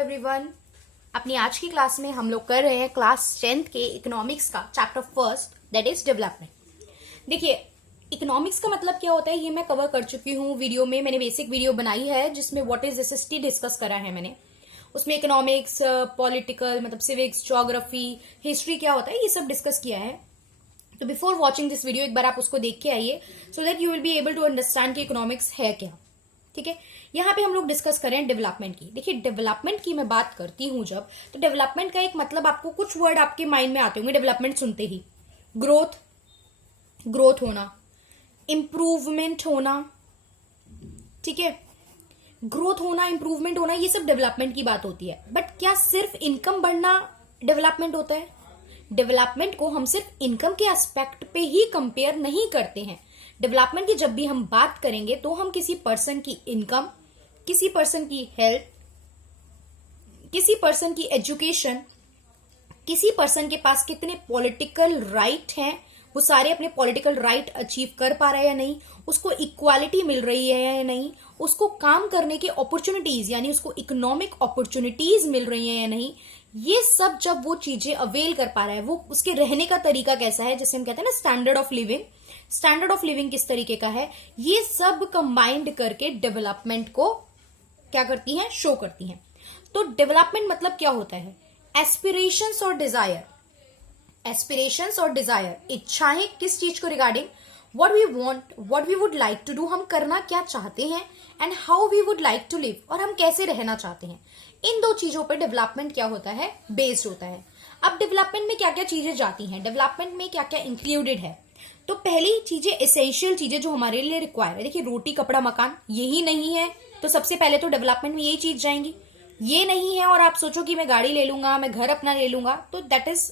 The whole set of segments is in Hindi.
एवरीवन। अपनी आज की क्लास में हम लोग कर रहे हैं क्लास 10th के इकोनॉमिक्स का chapter first, that is development. देखिए, इकोनॉमिक्स का मतलब क्या होता है ये मैं कवर कर चुकी हूँ वीडियो में। मैंने बेसिक वीडियो बनाई है जिसमें व्हाट इज एसएसटी डिस्कस करा है मैंने। उसमें इकोनॉमिक्स, पॉलिटिकल मतलब सिविक्स, ज्योग्राफी, हिस्ट्री क्या होता है ये सब डिस्कस किया है। तो बिफोर वॉचिंग दिस वीडियो एक बार आप उसको देख के आइए so that you will be able to understand कि इकोनॉमिक्स है क्या। ठीक है, यहाँ पे हम लोग डिस्कस करें डेवलपमेंट की। देखिए, डेवलपमेंट की मैं बात करती हूं जब, तो डेवलपमेंट का एक मतलब आपको कुछ वर्ड आपके माइंड में आते होंगे डेवलपमेंट सुनते ही। ग्रोथ, ग्रोथ होना, इंप्रूवमेंट होना, ठीक है, ग्रोथ होना, इंप्रूवमेंट होना, ये सब डेवलपमेंट की बात होती है। बट क्या सिर्फ इनकम बढ़ना डेवलपमेंट होता है? डेवलपमेंट को हम सिर्फ इनकम के एस्पेक्ट पे ही कंपेयर नहीं करते हैं। डेवलपमेंट की जब भी हम बात करेंगे तो हम किसी पर्सन की इनकम, किसी पर्सन की हेल्थ, किसी पर्सन की एजुकेशन, किसी पर्सन के पास कितने पॉलिटिकल राइट हैं, वो सारे अपने पॉलिटिकल राइट अचीव कर पा रहे हैं या नहीं, उसको इक्वालिटी मिल रही है या नहीं, उसको काम करने के अपॉर्चुनिटीज यानी उसको इकोनॉमिक अपॉर्चुनिटीज मिल रही है या नहीं, ये सब जब वो चीजें अवेल कर पा रहा है, वो उसके रहने का तरीका कैसा है, जैसे हम कहते हैं ना standard of living, standard of living किस तरीके का है, ये सब कंबाइंड करके डेवलपमेंट को क्या करती हैं, शो करती हैं। तो डेवलपमेंट मतलब क्या होता है? एस्पिरेशंस और डिजायर, एस्पिरेशंस और डिजायर, इच्छाएं किस चीज को regarding, what we want, what we would like to do, हम करना क्या चाहते हैं, and how we would like to live, और हम कैसे रहना चाहते हैं। इन दो चीजों पर डेवलपमेंट क्या होता है, बेस्ड होता है। अब डेवलपमेंट में क्या क्या चीजें जाती हैं, डेवलपमेंट में क्या क्या इंक्लूडेड है? तो पहली चीजें, एसेंशियल चीजें जो हमारे लिए रिक्वायर है, देखिए रोटी कपड़ा मकान, यही नहीं है तो सबसे पहले तो डेवलपमेंट में यही चीज जाएंगी। ये नहीं है और आप सोचो कि मैं गाड़ी ले लूंगा, मैं घर अपना ले लूंगा, तो दैट इज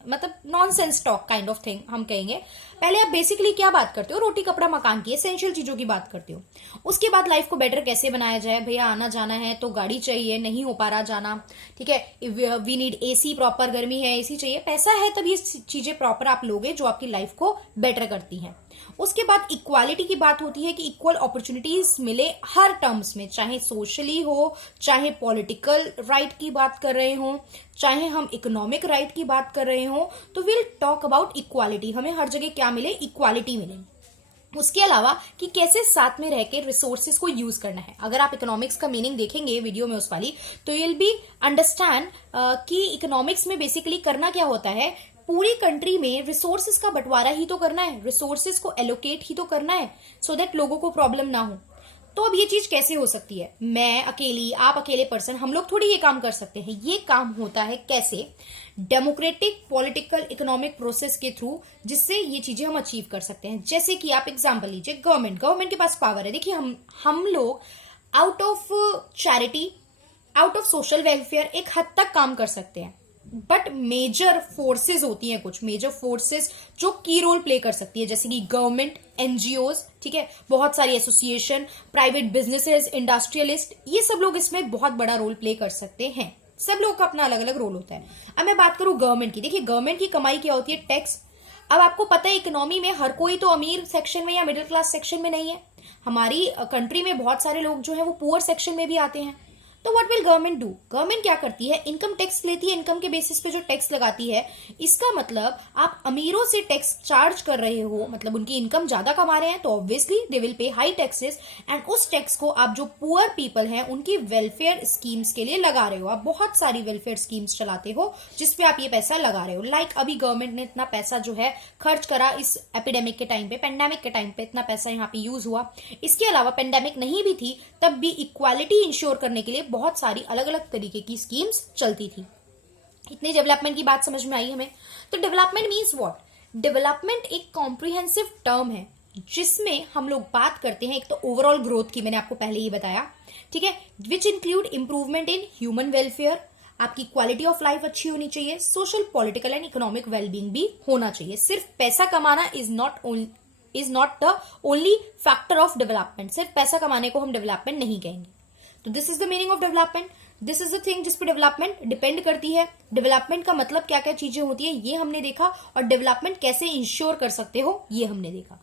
मतलब nonsense talk kind of thing हम कहेंगे। पहले आप बेसिकली क्या बात करते हो, रोटी कपड़ा मकान की एसेंशियल चीजों की बात करते हो। उसके बाद लाइफ को बेटर कैसे बनाया जाए, भैया आना जाना है तो गाड़ी चाहिए, नहीं हो पा रहा जाना, ठीक है, वी नीड एसी, प्रॉपर गर्मी है एसी चाहिए, पैसा है तब ये चीजें प्रॉपर आप लोगे जो आपकी लाइफ को बेटर करती हैं। उसके बाद इक्वालिटी की बात होती है कि इक्वल अपॉर्चुनिटीज मिले हर टर्म्स में, चाहे सोशली हो, चाहे पॉलिटिकल राइट की बात कर रहे हो, चाहे हम इकोनॉमिक राइट की बात कर रहे हो, तो विल टॉक अबाउट इक्वालिटी। हमें हर जगह क्या मिले, इक्वालिटी मिले। उसके अलावा कि कैसे साथ में रह के रिसोर्सेज को यूज करना है। अगर आप इकोनॉमिक्स का मीनिंग देखेंगे वीडियो में उस वाली, तो यू विल बी अंडरस्टैंड कि इकोनॉमिक्स में बेसिकली करना क्या होता है, पूरी कंट्री में रिसोर्सेज का बंटवारा ही तो करना है, रिसोर्सेज को एलोकेट ही तो करना है, सो दैट लोगों को प्रॉब्लम ना हो। तो अब ये चीज कैसे हो सकती है? मैं अकेली, आप अकेले पर्सन, हम लोग थोड़ी ये काम कर सकते हैं। ये काम होता है कैसे? डेमोक्रेटिक पॉलिटिकल इकोनॉमिक प्रोसेस के थ्रू, जिससे ये चीजें हम अचीव कर सकते हैं। जैसे कि आप एग्जांपल लीजिए, गवर्नमेंट के पास पावर है। देखिए, हम लोग out of charity, out of social welfare एक हद तक काम कर सकते हैं, बट मेजर फोर्सेस होती हैं, कुछ मेजर फोर्सेस जो की रोल प्ले कर सकती है, जैसे कि गवर्नमेंट, एनजीओज, ठीक है, बहुत सारी एसोसिएशन, प्राइवेट बिजनेसेस, इंडस्ट्रियलिस्ट, ये सब लोग इसमें बहुत बड़ा रोल प्ले कर सकते हैं। सब लोग का अपना अलग अलग रोल होता है। अब मैं बात करूं गवर्नमेंट की, देखिए गवर्नमेंट की कमाई क्या होती है, टैक्स। अब आपको पता है इकोनॉमी में हर कोई तो अमीर सेक्शन में या मिडिल क्लास सेक्शन में नहीं है। हमारी कंट्री में बहुत सारे लोग जो है वो पुअर सेक्शन में भी आते हैं। तो what will government do? Government क्या करती है, इनकम टैक्स लेती है, इनकम के बेसिस पे जो टैक्स लगाती है, इसका मतलब आप अमीरों से टैक्स चार्ज कर रहे हो, मतलब उनकी इनकम ज्यादा कमा रहे हैं तो obviously they will pay high taxes, and उस टैक्स को आप जो पुअर पीपल हैं उनकी वेलफेयर स्कीम्स के लिए लगा रहे हो। आप बहुत सारी वेलफेयर स्कीम्स चलाते हो जिसपे आप ये पैसा लगा रहे हो। लाइक अभी गवर्नमेंट ने इतना पैसा जो है खर्च करा इस एपिडेमिक के टाइम पे, पेंडेमिक के टाइम पे इतना पैसा यहाँ पे यूज हुआ। इसके अलावा पेंडेमिक नहीं भी थी तब भी इक्वालिटी इंश्योर करने के लिए बहुत सारी अलग अलग तरीके की स्कीम्स चलती थी। इतनी डेवलपमेंट की बात समझ में आई हमें। तो डेवलपमेंट मींस व्हाट? डेवलपमेंट एक कॉम्प्रिहेंसिव टर्म है जिसमें हम लोग बात करते हैं एक तो ओवरऑल ग्रोथ की, मैंने आपको पहले ही बताया, ठीक है, which include improvement in human welfare, आपकी क्वालिटी ऑफ लाइफ अच्छी होनी चाहिए, social, political and economic wellbeing भी होना चाहिए। सिर्फ पैसा कमाना is not the only factor of development. सिर्फ पैसा कमाने को हम डेवलपमेंट नहीं कहेंगे। तो this is the meaning of development, this is the thing जिस पे डेवलपमेंट डिपेंड करती है। डेवलपमेंट का मतलब क्या क्या चीजें होती है ये हमने देखा, और डेवलपमेंट कैसे इंश्योर कर सकते हो ये हमने देखा।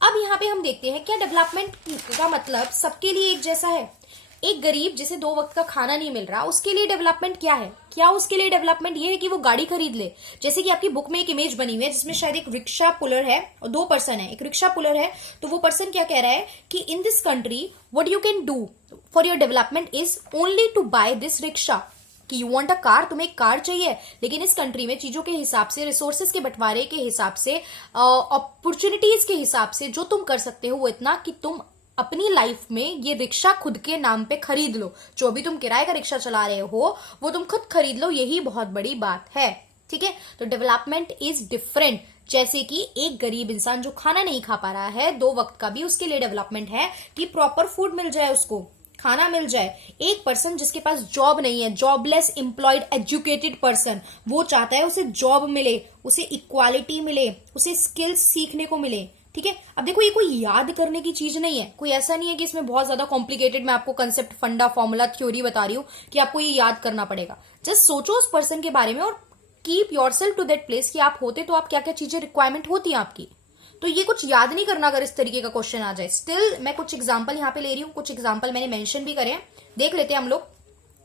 अब यहाँ पे हम देखते हैं क्या डेवलपमेंट का मतलब सबके लिए एक जैसा है? एक गरीब जिसे 2 वक्त का खाना नहीं मिल रहा, उसके लिए डेवलपमेंट क्या है? क्या उसके लिए डेवलपमेंट ये है कि वो गाड़ी खरीद ले? जैसे कि आपकी बुक में एक इमेज बनी हुई है जिसमें शायद एक रिक्शा पुलर है और 2 पर्सन है, एक रिक्शा पुलर है। तो वो पर्सन क्या कह रहा है कि in this country what you can do for your development is only to buy this rickshaw, कि यू वांट अ कार, तुम्हें एक कार चाहिए, लेकिन इस कंट्री में चीजों के हिसाब से, रिसोर्सेज के बंटवारे के हिसाब से, अपॉर्चुनिटीज के हिसाब से जो तुम कर सकते हो वो इतना कि तुम अपनी लाइफ में ये रिक्शा खुद के नाम पे खरीद लो। जो भी तुम किराए का रिक्शा चला रहे हो वो तुम खुद खरीद लो, यही बहुत बड़ी बात है। ठीक है, तो डेवलपमेंट इज डिफरेंट। जैसे कि एक गरीब इंसान जो खाना नहीं खा पा रहा है 2 वक्त का भी, उसके लिए डेवलपमेंट है कि प्रॉपर फूड मिल जाए, उसको खाना मिल जाए। एक पर्सन जिसके पास जॉब नहीं है, जॉबलेस एम्प्लॉयड एजुकेटेड पर्सन, वो चाहता है उसे जॉब मिले, उसे इक्वालिटी मिले, उसे स्किल्स सीखने को मिले। ठीक है, अब देखो ये कोई याद करने की चीज नहीं है, कोई ऐसा नहीं है कि इसमें बहुत ज्यादा कॉम्प्लिकेटेड मैं आपको कंसेप्ट, फंडा, फॉर्मूला, थ्योरी बता रही हूं कि आपको ये याद करना पड़ेगा। जस्ट सोचो उस पर्सन के बारे में और keep yourself to that place कि आप होते तो आप क्या क्या चीजें रिक्वायरमेंट होती है आपकी। तो ये कुछ याद नहीं करना अगर इस तरीके का क्वेश्चन आ जाए। स्टिल मैं कुछ एग्जांपल यहाँ पे ले रही हूँ, कुछ एग्जांपल मैंने मेंशन भी करे हैं, देख लेते हैं हम लोग।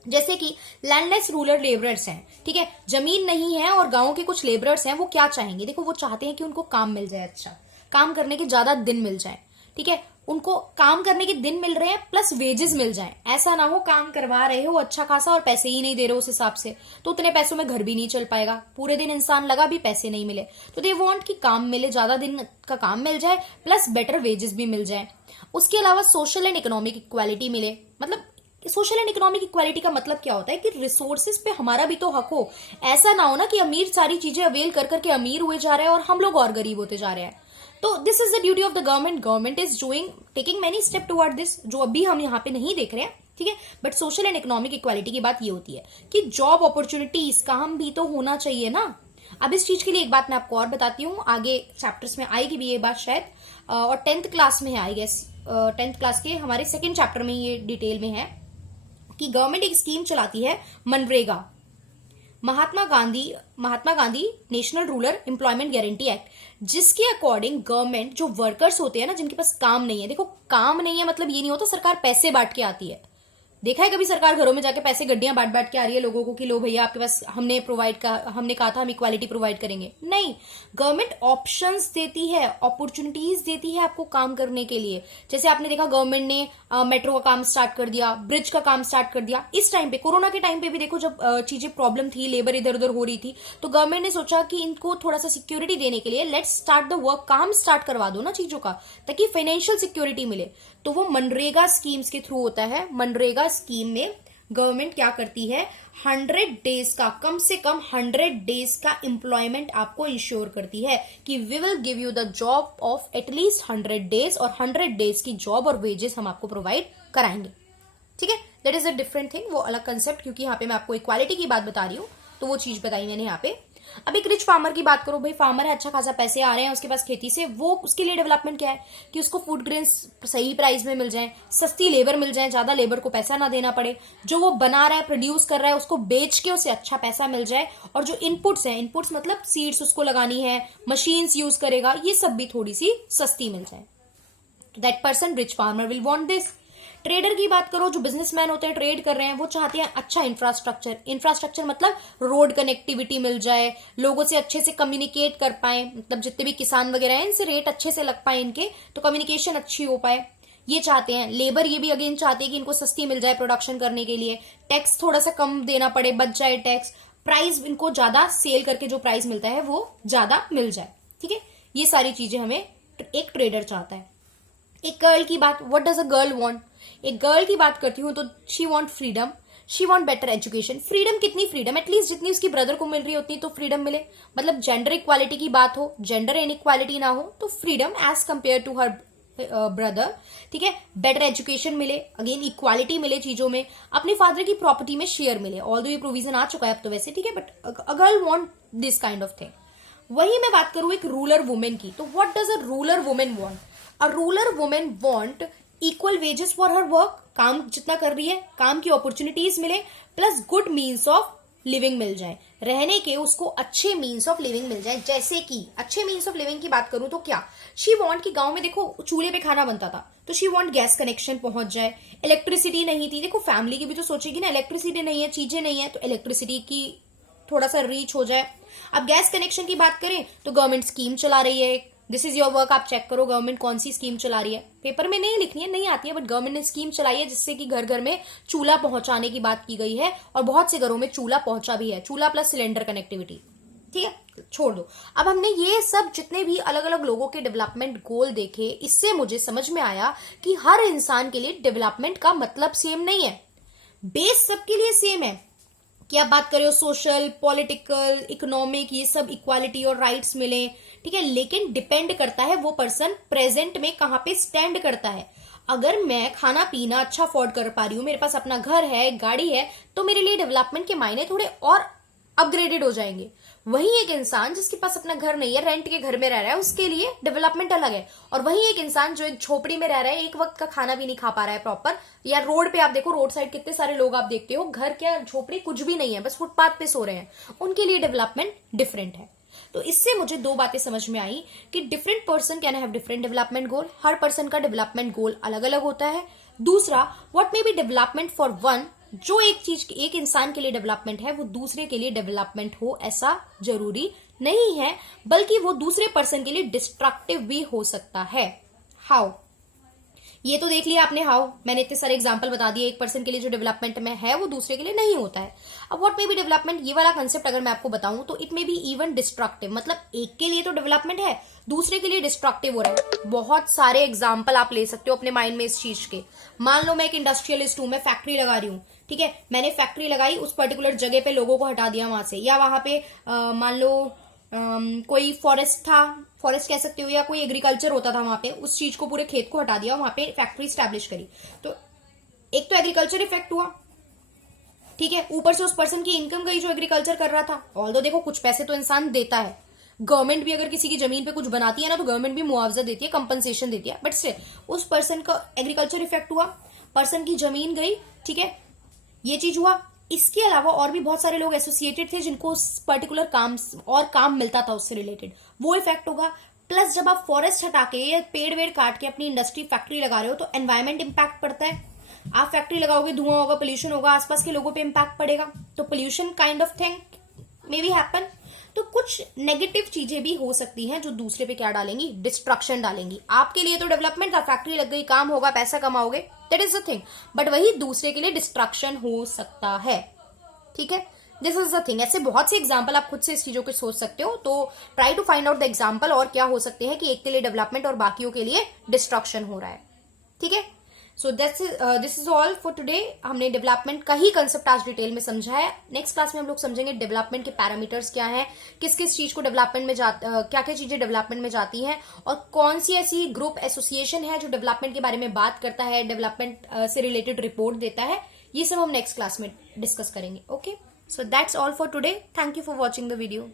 जैसे कि लैंडलेस रूरल लेबरर्स हैं, ठीक है, जमीन नहीं है और गांव के कुछ लेबरर्स हैं, वो क्या चाहेंगे? देखो वो चाहते हैं कि उनको काम मिल जाए, अच्छा काम करने के ज्यादा दिन मिल जाए। ठीक है, उनको काम करने के दिन मिल रहे हैं प्लस वेजेस मिल जाए। ऐसा ना हो काम करवा रहे हो अच्छा खासा और पैसे ही नहीं दे रहे हो उस हिसाब से, तो उतने पैसों में घर भी नहीं चल पाएगा, पूरे दिन इंसान लगा भी पैसे नहीं मिले। तो दे वांट कि काम मिले, ज्यादा दिन का काम मिल जाए प्लस बेटर वेजेस भी मिल जाए। उसके अलावा सोशल एंड इकोनॉमिक इक्वालिटी मिले। मतलब सोशल एंड इकोनॉमिक इक्वालिटी का मतलब क्या होता है कि रिसोर्सेज पे हमारा भी तो हक हो। ऐसा ना हो ना कि अमीर सारी चीजें अवेल कर करके अमीर हुए जा रहे हैं और हम लोग और गरीब होते जा रहे हैं। तो this is the duty of the government. Government is taking many step toward this, जो अभी हम यहाँ पे नहीं देख रहे हैं। ठीक है, but social and economic equality की बात ये होती है कि जॉब अपॉर्चुनिटीज, काम भी तो होना चाहिए ना। अब इस चीज के लिए एक बात मैं आपको और बताती हूँ, आगे चैप्टर्स में आएगी भी ये बात शायद, और 10th क्लास में है आई गेस, 10th क्लास के हमारे 2nd चैप्टर में ये डिटेल में है कि गवर्नमेंट एक स्कीम चलाती है MNREGA, Mahatma Gandhi national rural employment guarantee act, जिसके अकॉर्डिंग गवर्नमेंट जो वर्कर्स होते हैं ना, जिनके पास काम नहीं है, देखो काम नहीं है मतलब ये नहीं होता सरकार पैसे बांट के आती है। देखा है कभी सरकार घरों में जाके पैसे गड्डियां बांट बांट के आ रही है लोगों को कि लो भैया आपके पास हमने कहा था हम इक्वालिटी प्रोवाइड करेंगे? नहीं, गवर्नमेंट ऑप्शंस देती है, अपॉर्चुनिटीज देती है आपको काम करने के लिए। जैसे आपने देखा गवर्नमेंट ने मेट्रो का काम स्टार्ट कर दिया, ब्रिज का काम स्टार्ट कर दिया। इस टाइम पे, कोरोना के टाइम पे भी देखो जब चीजें प्रॉब्लम थी, लेबर इधर उधर हो रही थी, तो गवर्नमेंट ने सोचा कि इनको थोड़ा सा सिक्योरिटी देने के लिए लेट्स स्टार्ट द वर्क, काम स्टार्ट करवा दो ना चीजों का, ताकि फाइनेंशियल सिक्योरिटी मिले। तो वो मनरेगा स्कीम्स के थ्रू होता है। मनरेगा स्कीम में गवर्नमेंट क्या करती है, 100 डेज का, कम से कम 100 डेज का एम्प्लॉयमेंट आपको इंश्योर करती है कि we will give you the job of at least 100 days, और 100 डेज की जॉब और वेजेस हम आपको प्रोवाइड कराएंगे। ठीक है, that is a different thing, वो अलग कंसेप्ट, क्योंकि यहाँ पे मैं आपको इक्वालिटी की बात बता रही हूँ तो वो चीज बताई मैंने यहाँ पे। अब एक रिच फार्मर की बात करो, भाई फार्मर है, अच्छा खासा पैसे आ रहे हैं उसके पास खेती से, वो उसके लिए डेवलपमेंट क्या है कि उसको फूड ग्रेन्स सही प्राइस में मिल जाए, सस्ती लेबर मिल जाए, ज्यादा लेबर को पैसा ना देना पड़े, जो वो बना रहा है, प्रोड्यूस कर रहा है, उसको बेच के उसे अच्छा पैसा मिल जाए, और जो इनपुट्स हैं, इनपुट्स मतलब सीड्स उसको लगानी है, मशीन्स यूज करेगा, ये सब भी थोड़ी सी सस्ती मिल जाए। That person rich farmer will want this. Trader की बात करो, जो बिजनेसमैन होते हैं, ट्रेड कर रहे हैं, वो चाहते हैं अच्छा इंफ्रास्ट्रक्चर मतलब रोड कनेक्टिविटी मिल जाए, लोगों से अच्छे से कम्युनिकेट कर पाए, मतलब जितने भी किसान वगैरह हैं इनसे रेट अच्छे से लग पाए इनके, तो कम्युनिकेशन अच्छी हो पाए, ये चाहते हैं। लेबर ये भी अगेन चाहते हैं कि इनको सस्ती मिल जाए प्रोडक्शन करने के लिए, टैक्स थोड़ा सा कम देना पड़े, बच जाए टैक्स, प्राइस इनको ज्यादा सेल करके जो प्राइस मिलता है वो ज्यादा मिल जाए। ठीक है, ये सारी चीजें हमें एक ट्रेडर चाहता है। एक गर्ल की बात, what does a girl want? एक गर्ल की बात करती हूँ तो she want freedom, she want better education. Freedom, कितनी फ्रीडम? एटलीस्ट जितनी उसकी ब्रदर को मिल रही है उतनी तो फ्रीडम मिले, मतलब जेंडर इक्वालिटी की बात हो, जेंडर इनइक्वालिटी ना हो, तो freedom as compare to her brother. ठीक है, बेटर एजुकेशन मिले, अगेन इक्वालिटी मिले चीजों में, अपने फादर की प्रॉपर्टी में शेयर मिले, ऑल्दो ये प्रोविजन आ चुका है अब तो वैसे, ठीक है, but a girl want this kind of thing. वही मैं बात करूं एक रूलर वुमेन की, तो what does a rural women want? A rural women want equal wages for her work, काम जितना कर रही है काम की अपॉर्चुनिटीज मिले, plus good means of living मिल जाए, रहने के उसको अच्छे मीन्स ऑफ लिविंग मिल जाए। जैसे कि अच्छे मीन्स ऑफ लिविंग की बात करूं तो क्या, शी वांट कि गांव में देखो चूल्हे पे खाना बनता था, तो शी वांट गैस कनेक्शन पहुंच जाए। इलेक्ट्रिसिटी नहीं थी, देखो फैमिली की भी तो सोचेगी ना, इलेक्ट्रिसिटी नहीं है, चीजें नहीं है, तो इलेक्ट्रिसिटी की थोड़ा सा रीच हो जाए। अब गैस कनेक्शन की बात करें तो गवर्नमेंट स्कीम चला रही है, दिस इज योर वर्क, आप चेक करो गवर्नमेंट कौन सी स्कीम चला रही है। पेपर में नहीं लिखनी है, नहीं आती है, बट गवर्नमेंट ने स्कीम चलाई है जिससे कि घर घर में चूल्हा पहुंचाने की बात की गई है, और बहुत से घरों में चूल्हा पहुंचा भी है, चूल्हा प्लस सिलेंडर कनेक्टिविटी। ठीक है, छोड़ दो। अब हमने ये सब जितने भी अलग अलग लोगों के डेवलपमेंट गोल देखे, इससे मुझे समझ में आया कि हर इंसान के लिए डेवलपमेंट का मतलब सेम नहीं है, बेस सबके लिए सेम है। कि आप बात करें सोशल, पॉलिटिकल, इकोनॉमिक, ये सब इक्वालिटी और राइट्स मिले, ठीक है, लेकिन डिपेंड करता है वो पर्सन प्रेजेंट में कहां पे स्टैंड करता है। अगर मैं खाना पीना अच्छा अफोर्ड कर पा रही हूं, मेरे पास अपना घर है, गाड़ी है, तो मेरे लिए डेवलपमेंट के मायने थोड़े और अपग्रेडेड हो जाएंगे। वही एक इंसान जिसके पास अपना घर नहीं है, रेंट के घर में रह रहा है, उसके लिए डेवलपमेंट अलग है। और वही एक इंसान जो एक झोपड़ी में रह रहा है, एक वक्त का खाना भी नहीं खा पा रहा है प्रॉपर, या रोड पे आप देखो, रोड साइड कितने सारे लोग आप देखते हो, घर क्या झोपड़ी कुछ भी नहीं है, बस फुटपाथ पे सो रहे हैं, उनके लिए डेवलपमेंट डिफरेंट है। तो इससे मुझे दो बातें समझ में आई कि different person can have different development goal, her person का डेवलपमेंट गोल अलग अलग होता है। दूसरा, what may be development for one, जो एक चीज एक इंसान के लिए डेवलपमेंट है वो दूसरे के लिए डेवलपमेंट हो ऐसा जरूरी नहीं है, बल्कि वो दूसरे पर्सन के लिए डिस्ट्रक्टिव भी हो सकता है। हाउ, ये तो देख लिया आपने हाउ, मैंने इतने सारे एग्जांपल बता दिए, एक पर्सन के लिए जो डेवलपमेंट में है वो दूसरे के लिए नहीं होता है। अब व्हाट मे बी डेवलपमेंट, ये वाला कंसेप्ट अगर मैं आपको बताऊं तो it may be even destructive, मतलब एक के लिए तो डेवलपमेंट है, दूसरे के लिए डिस्ट्रक्टिव हो रहा है। बहुत सारे एग्जाम्पल आप ले सकते हो अपने माइंड में इस चीज के। मान लो मैं एक इंडस्ट्रियलिस्ट हूं, मैं फैक्ट्री लगा रही हूं, ठीक है, मैंने फैक्ट्री लगाई, उस पर्टिकुलर जगह पे लोगों को हटा दिया वहां से, या वहां पे मान लो कोई फॉरेस्ट था, फॉरेस्ट कह सकते हो, या कोई एग्रीकल्चर होता था वहां पे, उस चीज को पूरे खेत को हटा दिया, वहां पे फैक्ट्री स्टैब्लिश करी, तो एक तो एग्रीकल्चर इफेक्ट हुआ, ठीक है, ऊपर से उस पर्सन की इनकम गई जो एग्रीकल्चर कर रहा था। ऑल्दो देखो कुछ पैसे तो इंसान देता है, गवर्नमेंट भी अगर किसी की जमीन पे कुछ बनाती है ना तो गवर्नमेंट भी मुआवजा देती है, कंपनसेशन देती है, बट स्टिल उस पर्सन का एग्रीकल्चर इफेक्ट हुआ, पर्सन की जमीन गई, ठीक है, ये चीज हुआ। इसके अलावा और भी बहुत सारे लोग एसोसिएटेड थे जिनको उस पर्टिकुलर काम मिलता था उससे रिलेटेड, वो इफेक्ट होगा। प्लस जब आप फॉरेस्ट हटा के या पेड़ वेड़ काट के अपनी इंडस्ट्री फैक्ट्री लगा रहे हो तो एनवायरमेंट इंपैक्ट पड़ता है। आप फैक्ट्री लगाओगे, धुआं होगा, पोल्यूशन होगा, आसपास के लोगों पे इंपैक्ट पड़ेगा, तो pollution kind of thing may be happen. तो कुछ नेगेटिव चीजें भी हो सकती हैं जो दूसरे पे क्या डालेंगी, डिस्ट्रक्शन डालेंगी। आपके लिए तो डेवलपमेंट था, फैक्ट्री लग गई, काम होगा, पैसा कमाओगे, that is the thing, but वही दूसरे के लिए डिस्ट्रक्शन हो सकता है। ठीक है, दिस इज द थिंग। ऐसे बहुत से एग्जाम्पल आप खुद से इस चीजों को सोच सकते हो, तो try to find out the example और क्या हो सकते हैं कि एक के लिए डेवलपमेंट और बाकियों के लिए डिस्ट्रक्शन हो रहा है। ठीक है, so this is all for today. हमने डेवलपमेंट का ही कंसेप्ट आज डिटेल में समझा है। नेक्स्ट क्लास में हम लोग समझेंगे डेवलपमेंट के पैरामीटर्स क्या हैं, किस किस चीज को डेवलपमेंट में क्या क्या चीजें डेवलपमेंट में जाती हैं, और कौन सी ऐसी ग्रुप एसोसिएशन है जो डेवलपमेंट के बारे में बात करता है, डेवलपमेंट से रिलेटेड रिपोर्ट देता है। ये सब हम नेक्स्ट क्लास में डिस्कस करेंगे। Okay, so that's all for today. Thank you for watching the video.